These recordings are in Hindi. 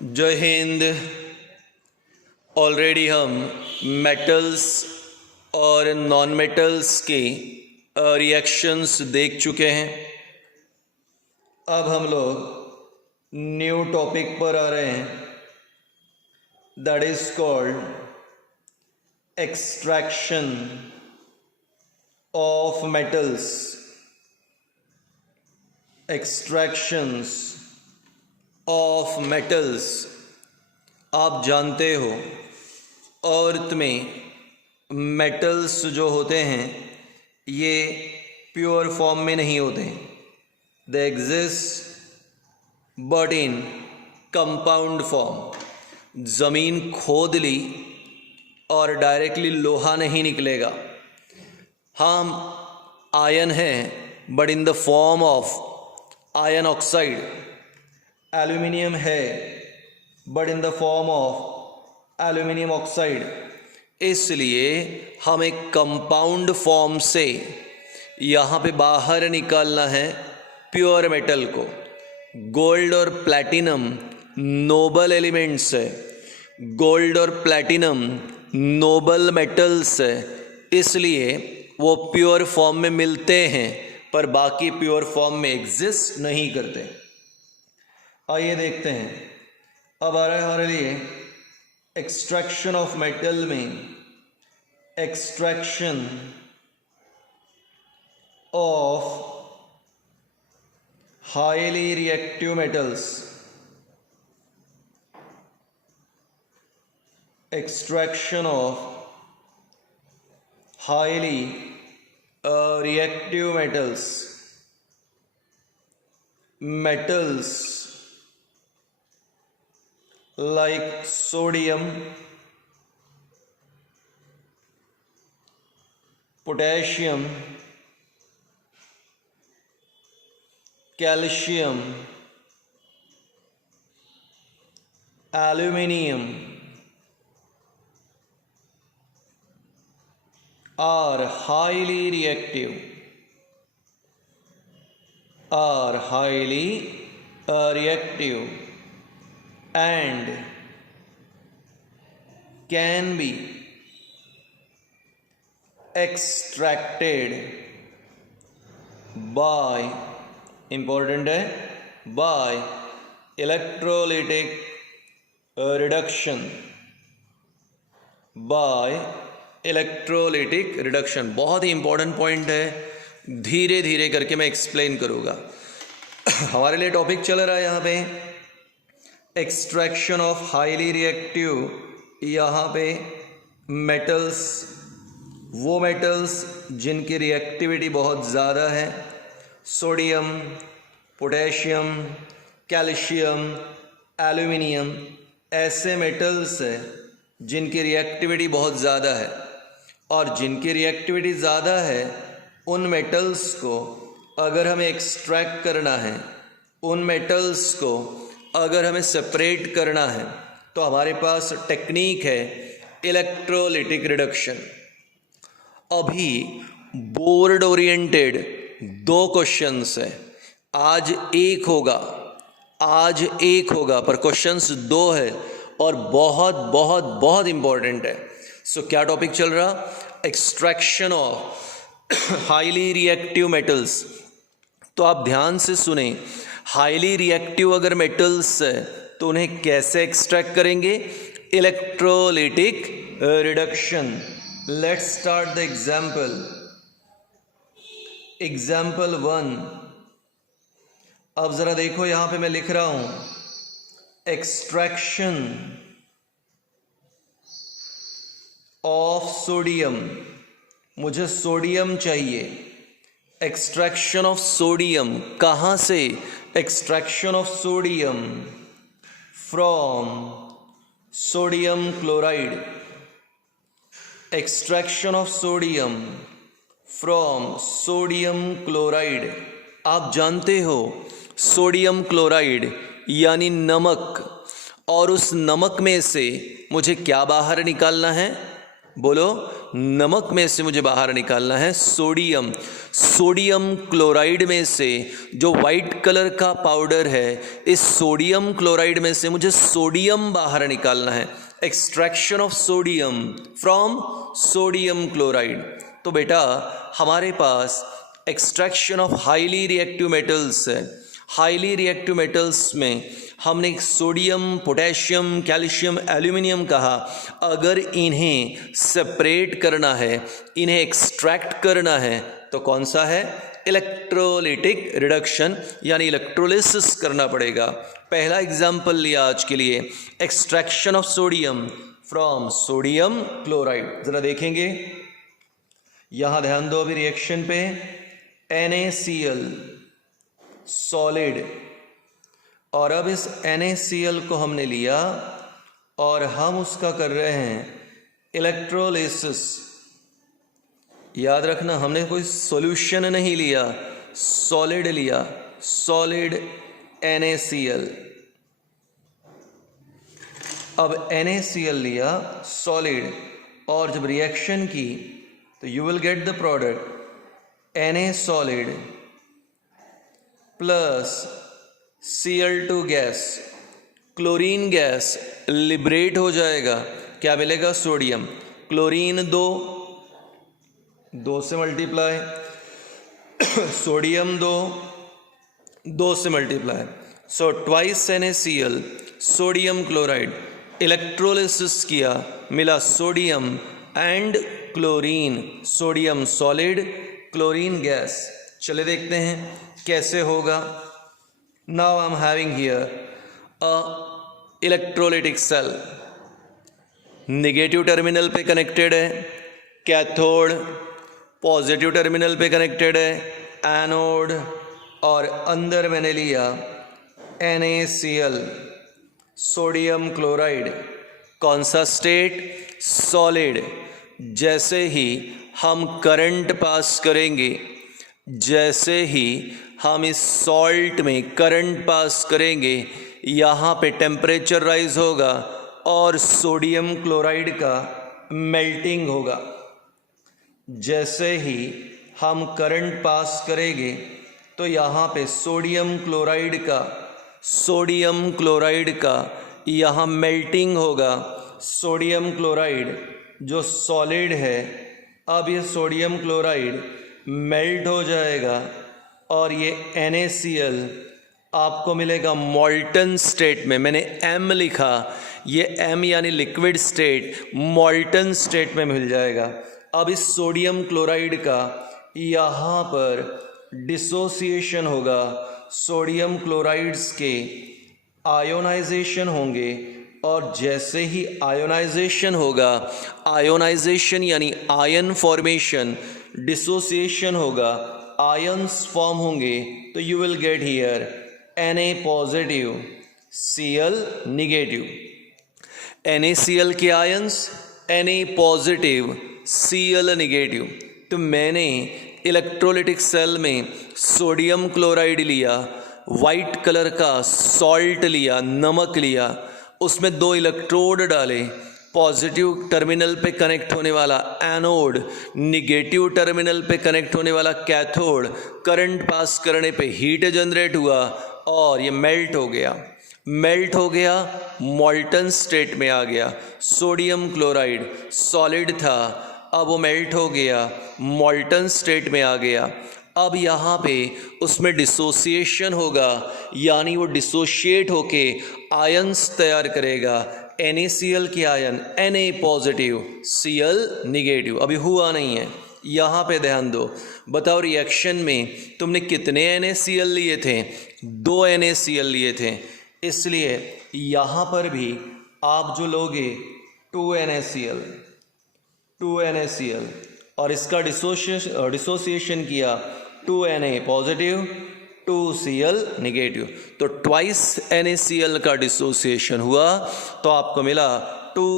जय हिंद। ऑलरेडी हम मेटल्स और नॉन मेटल्स के रिएक्शंस देख चुके हैं। अब हम लोग न्यू टॉपिक पर आ रहे हैं, that is called extraction of metals. Extractions of metals. आप जानते हो अर्थ में मेटल्स जो होते हैं ये प्योर फॉर्म में नहीं होते, they exist but in compound form. ज़मीन खोद ली और डायरेक्टली लोहा नहीं निकलेगा। हम आयन है but in the form of iron oxide. Aluminium है but in the form of aluminium oxide. इसलिए हम एक कंपाउंड फॉर्म से यहाँ पे बाहर निकालना है प्योर मेटल को। गोल्ड और प्लैटिनम नोबल एलिमेंट्स है, गोल्ड और प्लैटिनम नोबल मेटल्स है, इसलिए वो प्योर फॉर्म में मिलते हैं पर बाकी प्योर फॉर्म में एग्जिस्ट नहीं करते। आइए देखते हैं। अब आ रहा है हमारे लिए एक्सट्रैक्शन ऑफ मेटल में extraction of highly reactive metals. Extraction of highly reactive metals. Metals like sodium, potassium, calcium, aluminium are highly reactive, and can be extracted by, important है, by electrolytic reduction, by electrolytic reduction। बहुत ही इंपॉर्टेंट पॉइंट है, धीरे धीरे करके मैं एक्सप्लेन करूँगा। हमारे लिए टॉपिक चल रहा है यहाँ पे एक्सट्रैक्शन ऑफ हाईली रिएक्टिव। यहाँ पे मेटल्स, वो मेटल्स जिनकी रिएक्टिविटी बहुत ज़्यादा है, सोडियम, पोटेशियम, कैल्शियम, एल्यूमिनियम, ऐसे मेटल्स हैं जिनकी रिएक्टिविटी बहुत ज़्यादा है। और जिनकी रिएक्टिविटी ज़्यादा है उन मेटल्स को अगर हमें एक्सट्रैक्ट करना है, उन मेटल्स को अगर हमें सेपरेट करना है तो हमारे पास टेक्निक है इलेक्ट्रोलिटिक रिडक्शन। अभी बोर्ड ओरिएंटेड 2 क्वेश्चंस है, आज एक होगा पर क्वेश्चंस 2 है और बहुत बहुत बहुत इंपॉर्टेंट है। सो क्या टॉपिक चल रहा? Extraction of highly reactive metals. तो आप ध्यान से सुने, हाईली रिएक्टिव अगर मेटल्स है तो उन्हें कैसे एक्सट्रैक्ट करेंगे? Electrolytic reduction. Let's start the example. Example 1। अब जरा देखो, यहां पे मैं लिख रहा हूं एक्सट्रैक्शन ऑफ सोडियम। मुझे सोडियम चाहिए। एक्सट्रैक्शन ऑफ सोडियम कहाँ से? Extraction of sodium from sodium chloride. Extraction of sodium from sodium chloride. आप जानते हो सोडियम क्लोराइड यानी नमक, और उस नमक में से मुझे क्या बाहर निकालना है? बोलो, नमक में से मुझे बाहर निकालना है सोडियम। सोडियम क्लोराइड में से जो वाइट कलर का पाउडर है, इस सोडियम क्लोराइड में से मुझे सोडियम बाहर निकालना है। Extraction of sodium from sodium chloride. तो बेटा हमारे पास extraction of highly reactive metals है। हाईली रिएक्टिव मेटल्स में हमने सोडियम, पोटेशियम, कैल्शियम, एल्यूमिनियम कहा। अगर इन्हें सेपरेट करना है, इन्हें एक्सट्रैक्ट करना है, तो कौन सा है? इलेक्ट्रोलिटिक रिडक्शन यानी इलेक्ट्रोलिसिस करना पड़ेगा। पहला एग्जाम्पल लिया आज के लिए, extraction of sodium from sodium chloride. जरा देखेंगे, यहां ध्यान दो अभी रिएक्शन पे। NaCl सॉलिड, और अब इस NaCl को हमने लिया और हम उसका कर रहे हैं इलेक्ट्रोलिसिस। याद रखना, हमने कोई सॉल्यूशन नहीं लिया, सॉलिड लिया, सॉलिड NaCl। अब NaCl लिया सॉलिड, और जब रिएक्शन की तो you will get the product Na solid plus Cl2 gas, chlorine gas liberate हो जाएगा। क्या मिलेगा? सोडियम। क्लोरीन 2 से मल्टीप्लाई, सोडियम 2 से multiply, so twice NaCl, sodium chloride. Electrolysis किया, मिला sodium and chlorine, sodium solid, chlorine gas. चले देखते हैं कैसे होगा। Now I am having here a electrolytic cell. Negative terminal पे कनेक्टेड है कैथोड, पॉजिटिव टर्मिनल पे कनेक्टेड है एनोड, और अंदर मैंने लिया NaCl, सोडियम क्लोराइड। कौन सा स्टेट? सॉलिड। जैसे ही हम करंट पास करेंगे, जैसे ही हम इस सॉल्ट में करंट पास करेंगे, यहाँ पे टेम्परेचर राइज होगा और सोडियम क्लोराइड का मेल्टिंग होगा। जैसे ही हम करंट पास करेंगे तो यहाँ पे सोडियम क्लोराइड का यहाँ मेल्टिंग होगा। सोडियम क्लोराइड जो सॉलिड है, अब ये सोडियम क्लोराइड मेल्ट हो जाएगा और ये NaCl आपको मिलेगा मॉल्टन स्टेट में। मैंने M लिखा, ये M यानी लिक्विड स्टेट, मॉल्टन स्टेट में मिल जाएगा। अब इस सोडियम क्लोराइड का यहाँ पर डिसोसिएशन होगा, सोडियम क्लोराइड्स के आयोनाइजेशन होंगे, और जैसे ही आयोनाइजेशन होगा, आयोनाइजेशन यानी आयन फॉर्मेशन, डिसोसिएशन होगा, आयन्स फॉर्म होंगे, तो you will get here Na positive, Cl negative. NaCl के ions Na positive, Cl negative. तो मैंने इलेक्ट्रोलिटिक सेल में सोडियम क्लोराइड लिया, वाइट कलर का सॉल्ट लिया, नमक लिया, उसमें 2 इलेक्ट्रोड डाले, पॉजिटिव टर्मिनल पे कनेक्ट होने वाला एनोड, निगेटिव टर्मिनल पे कनेक्ट होने वाला कैथोड। करंट पास करने पे हीट जनरेट हुआ और ये मेल्ट हो गया, मॉल्टन स्टेट में आ गया। सोडियम क्लोराइड सॉलिड था, अब वो मेल्ट हो गया, मॉल्टन स्टेट में आ गया। अब यहाँ पे उसमें डिसोसिएशन होगा, यानी वो डिसोशिएट होके आयन्स तैयार करेगा। NaCl के ion Na positive, Cl negative. अभी हुआ नहीं है, यहाँ पे ध्यान दो। बताओ रिएक्शन में तुमने कितने NaCl लिए थे? 2 NaCl लिए थे, इसलिए यहाँ पर भी आप जो लोगे 2 NaCl और इसका डिसोसिएशन किया 2 Na पॉजिटिव 2 Cl निगेटिव, तो ट्वाइस NaCl का डिसोसिएशन हुआ, तो आपको मिला 2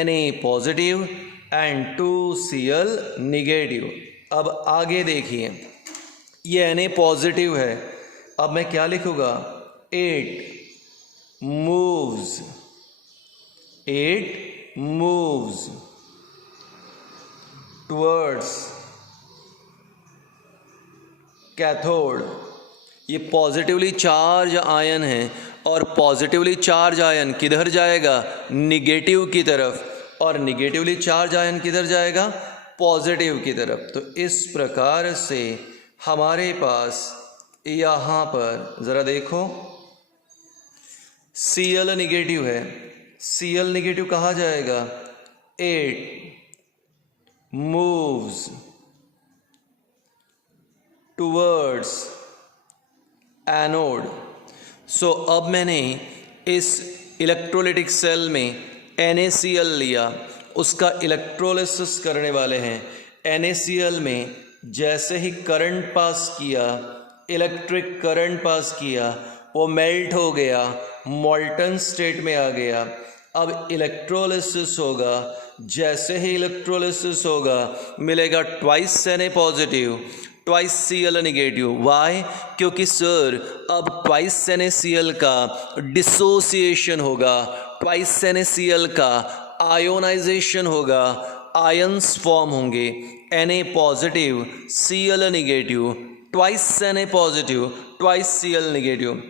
Na positive and 2 Cl negative. अब आगे देखिए, ये Na पॉजिटिव है, अब मैं क्या लिखूँगा? 8 मूव्स टुवर्ड्स कैथोड। ये पॉजिटिवली चार्ज आयन है और पॉजिटिवली चार्ज आयन किधर जाएगा? निगेटिव की तरफ। और निगेटिवली चार्ज आयन किधर जाएगा? पॉजिटिव की तरफ। तो इस प्रकार से हमारे पास यहाँ पर ज़रा देखो, Cl निगेटिव है, Cl निगेटिव कहाँ जाएगा? It moves towards anode. So अब मैंने इस इलेक्ट्रोलिटिक सेल में NaCl लिया, उसका इलेक्ट्रोलिसिस करने वाले हैं। NaCl में जैसे ही करंट पास किया, इलेक्ट्रिक करंट पास किया, वो मेल्ट हो गया, मॉल्टन स्टेट में आ गया। अब इलेक्ट्रोलिसिस होगा, जैसे ही इलेक्ट्रोलिसिस होगा मिलेगा twice Na positive, twice Cl negative. Why? क्योंकि सर अब ट्वाइस NaCl का डिसोसिएशन होगा, ट्वाइस NaCl का आयोनाइजेशन होगा, आयंस फॉर्म होंगे, Na positive Cl negative, twice Na positive twice Cl negative.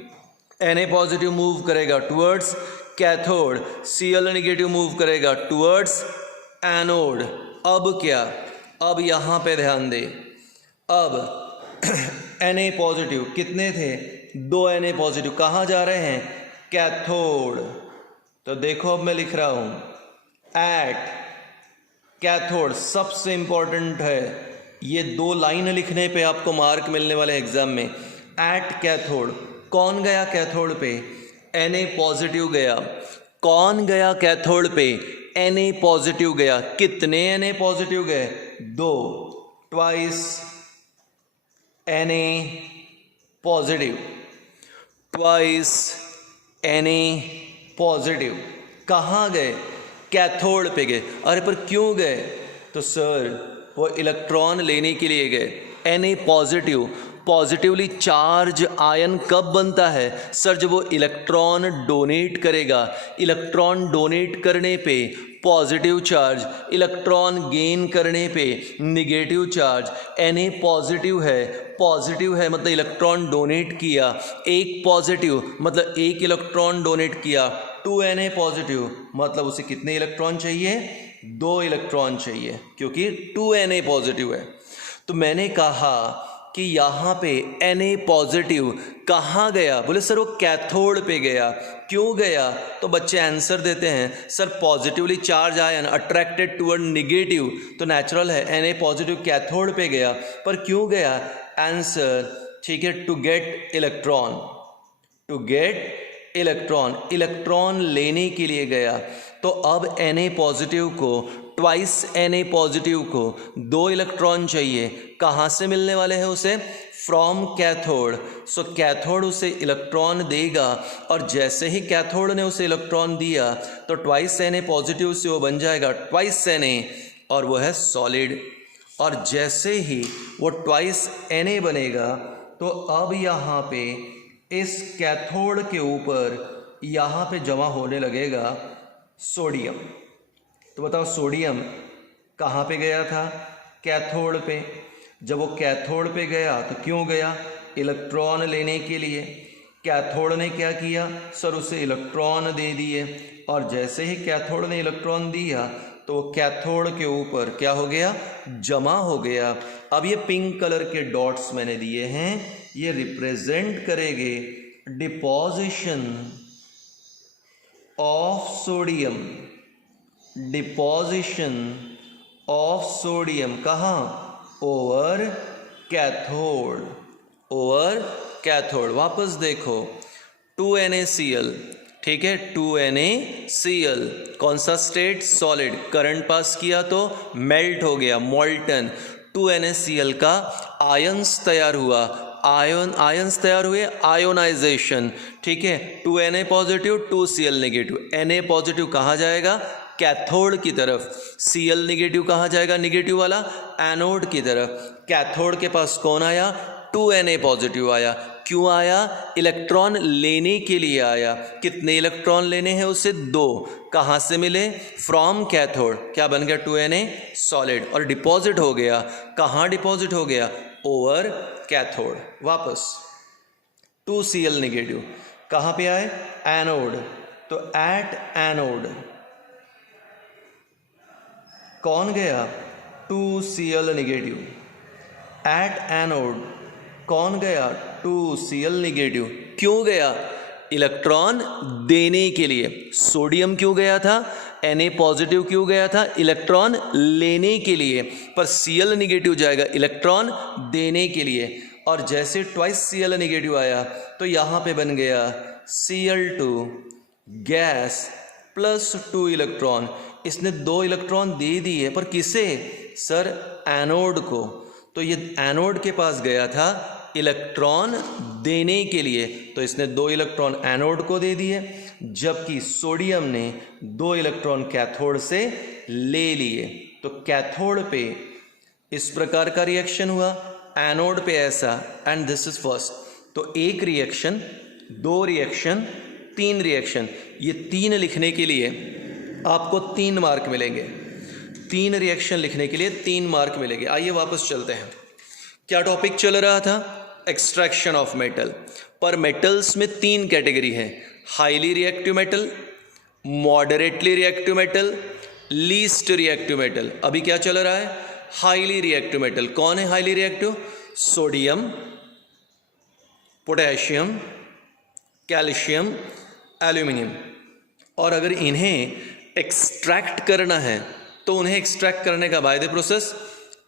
Na positive move करेगा towards cathode, Cl negative move करेगा टुवर्ड्स एनोड। अब क्या? अब यहाँ पे ध्यान दे। अब Na पॉजिटिव कितने थे? 2 Na पॉजिटिव कहाँ जा रहे हैं? कैथोड। तो देखो अब मैं लिख रहा हूँ एट कैथोड। सबसे इंपॉर्टेंट है ये 2 लाइन लिखने पे आपको मार्क मिलने वाले एग्जाम में। एट कैथोड कौन गया कैथोड पे? Na पॉजिटिव गया। कौन गया कैथोड पे? Na पॉजिटिव गया। कितने Na पॉजिटिव गए? 2, twice Na positive, twice Na positive. कहाँ गए? कैथोड पे गए। अरे पर क्यों गए? तो सर वो इलेक्ट्रॉन लेने के लिए गए। Na positive, positively charge ion कब बनता है? सर जब वो इलेक्ट्रॉन डोनेट करेगा। इलेक्ट्रॉन डोनेट करने पे पॉजिटिव चार्ज, इलेक्ट्रॉन गेन करने पे निगेटिव चार्ज। Na पॉजिटिव है, पॉजिटिव है मतलब इलेक्ट्रॉन डोनेट किया। एक पॉजिटिव मतलब एक इलेक्ट्रॉन डोनेट किया। 2 Na पॉजिटिव मतलब उसे कितने इलेक्ट्रॉन चाहिए? 2 इलेक्ट्रॉन चाहिए, क्योंकि 2 Na पॉजिटिव है। तो मैंने कहा कि यहाँ पे Na पॉजिटिव कहाँ गया? बोले सर वो कैथोड पे गया। क्यों गया? तो बच्चे आंसर देते हैं sir positively charge ion attracted toward negative, तो नेचुरल है Na पॉजिटिव कैथोड पे गया। पर क्यों गया? आंसर ठीक है, to get electron, to get electron, electron लेने के लिए गया। तो अब Na पॉजिटिव को, ट्वाइस Na पॉजिटिव को 2 इलेक्ट्रॉन चाहिए। कहाँ से मिलने वाले हैं उसे? From cathode. सो कैथोड उसे इलेक्ट्रॉन देगा, और जैसे ही कैथोड ने उसे इलेक्ट्रॉन दिया तो ट्वाइस Na पॉजिटिव से वो बन जाएगा ट्वाइस Na, और वो है सॉलिड। और जैसे ही वो ट्वाइस Na बनेगा तो अब यहाँ पे इस कैथोड के ऊपर यहाँ पे जमा होने लगेगा सोडियम। तो बताओ सोडियम कहाँ पे गया था? कैथोड पे। जब वो कैथोड पे गया तो क्यों गया? इलेक्ट्रॉन लेने के लिए। कैथोड ने क्या किया? सर उसे इलेक्ट्रॉन दे दिए, और जैसे ही कैथोड ने इलेक्ट्रॉन दिया तो वो कैथोड के ऊपर क्या हो गया? जमा हो गया। अब ये पिंक कलर के डॉट्स मैंने दिए हैं, ये रिप्रेजेंट करेंगे deposition of sodium, deposition of sodium. कहाँ? Over cathode, over cathode. वापस देखो 2 NaCl, ठीक है, 2 NaCl कौन सा स्टेट? सॉलिड। करंट पास किया तो मेल्ट हो गया, मॉल्टन। 2 NaCl का आयंस तैयार हुआ, आयंस तैयार हुए, आयोनाइजेशन। ठीक है, 2 Na positive 2 Cl negative. Na positive कहाँ जाएगा? कैथोड की तरफ। Cl निगेटिव कहाँ जाएगा? निगेटिव वाला एनोड की तरफ। कैथोड के पास कौन आया? 2 Na पॉजिटिव आया। क्यों आया? इलेक्ट्रॉन लेने के लिए आया। कितने इलेक्ट्रॉन लेने हैं उसे? 2। कहाँ से मिले? From cathode. क्या बन गया? 2Na solid. और डिपॉजिट हो गया। कहाँ डिपॉजिट हो गया? Over cathode. वापस 2Cl निगेटिव कहाँ पे आए? एनोड। तो एट एनोड कौन गया? 2Cl negative. एट एनोड कौन गया? 2Cl negative. क्यों गया? इलेक्ट्रॉन देने के लिए। सोडियम क्यों गया था? Na पॉजिटिव क्यों गया था? इलेक्ट्रॉन लेने के लिए। पर Cl निगेटिव जाएगा इलेक्ट्रॉन देने के लिए। और जैसे ट्वाइस Cl निगेटिव आया तो यहाँ पे बन गया Cl2 गैस प्लस 2 इलेक्ट्रॉन। इसने 2 इलेक्ट्रॉन दे दिए, पर किसे? सर एनोड को। तो ये एनोड के पास गया था इलेक्ट्रॉन देने के लिए, तो इसने 2 इलेक्ट्रॉन एनोड को दे दिए, जबकि सोडियम ने 2 इलेक्ट्रॉन कैथोड से ले लिए। तो कैथोड पे इस प्रकार का रिएक्शन हुआ, एनोड पे ऐसा, एंड दिस इज फर्स्ट। तो 1 रिएक्शन, 2 रिएक्शन, 3 रिएक्शन। ये 3 लिखने के लिए आपको 3 मार्क मिलेंगे। 3 रिएक्शन लिखने के लिए 3 मार्क मिलेंगे। आइए वापस चलते हैं। क्या टॉपिक चल रहा था? Extraction of metal. पर मेटल्स में 3 कैटेगरी है, highly reactive metal, moderately reactive metal, least reactive metal. अभी क्या चल रहा है? Highly reactive metal. कौन है highly reactive? Sodium, potassium, calcium, aluminium. और अगर इन्हें एक्सट्रैक्ट करना है तो उन्हें एक्सट्रैक्ट करने का by the process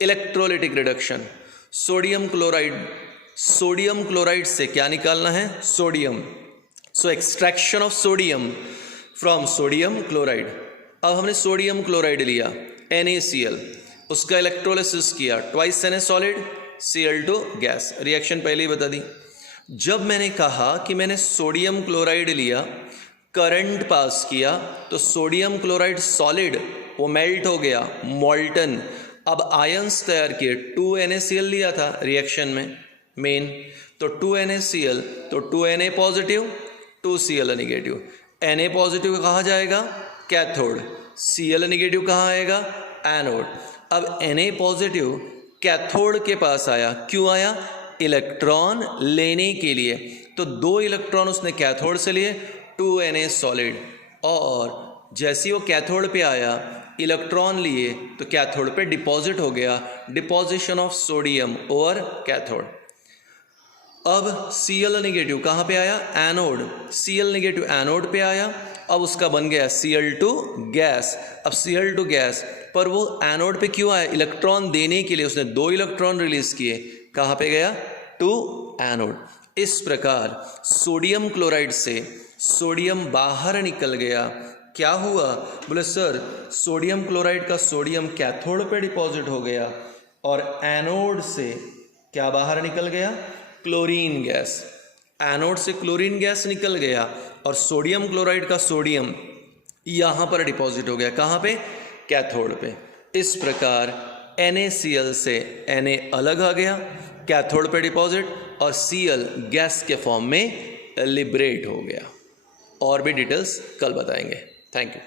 electrolytic reduction. Sodium chloride से क्या निकालना है? Sodium. So extraction of sodium from sodium chloride. अब हमने सोडियम क्लोराइड लिया NaCl, उसका इलेक्ट्रोलिसिस किया, twice Na solid, Cl2 gas. Reaction पहले ही बता दी। जब मैंने कहा कि मैंने सोडियम क्लोराइड लिया, करंट पास किया, तो सोडियम क्लोराइड सॉलिड वो मेल्ट हो गया, मॉल्टन। अब आयंस तैयार किए, 2NaCl लिया था रिएक्शन में मेन, तो 2NaCl, तो 2Na positive, 2Cl negative. Na positive कहाँ जाएगा? कैथोड। Cl निगेटिव कहाँ आएगा? एनोड। अब Na पॉजिटिव कैथोड के पास आया। क्यों आया? इलेक्ट्रॉन लेने के लिए। तो 2 इलेक्ट्रॉन उसने कैथोड से लिए, 2Na सॉलिड। और जैसे वो कैथोड पे आया, इलेक्ट्रॉन लिए, तो कैथोड पे डिपॉजिट हो गया, deposition of sodium over cathode. अब Cl निगेटिव कहाँ पे आया? एनोड। Cl निगेटिव एनोड पे आया, अब उसका बन गया Cl2 गैस। अब Cl2 गैस, पर वो एनोड पे क्यों आया? इलेक्ट्रॉन देने के लिए। उसने 2 इलेक्ट्रॉन रिलीज किए, कहाँ पे गया? To anode. इस प्रकार सोडियम क्लोराइड से सोडियम बाहर निकल गया। क्या हुआ? बोले सर सोडियम क्लोराइड का सोडियम कैथोड पे डिपॉजिट हो गया, और एनोड से क्या बाहर निकल गया? Chlorine gas. एनोड से क्लोरीन गैस निकल गया, और सोडियम क्लोराइड का सोडियम यहाँ पर डिपॉजिट हो गया। कहाँ पे? कैथोड पे। इस प्रकार NaCl से Na अलग आ गया, कैथोड पे डिपॉजिट, और Cl गैस के फॉर्म में लिबरेट हो गया। और भी डिटेल्स कल बताएंगे। Thank you.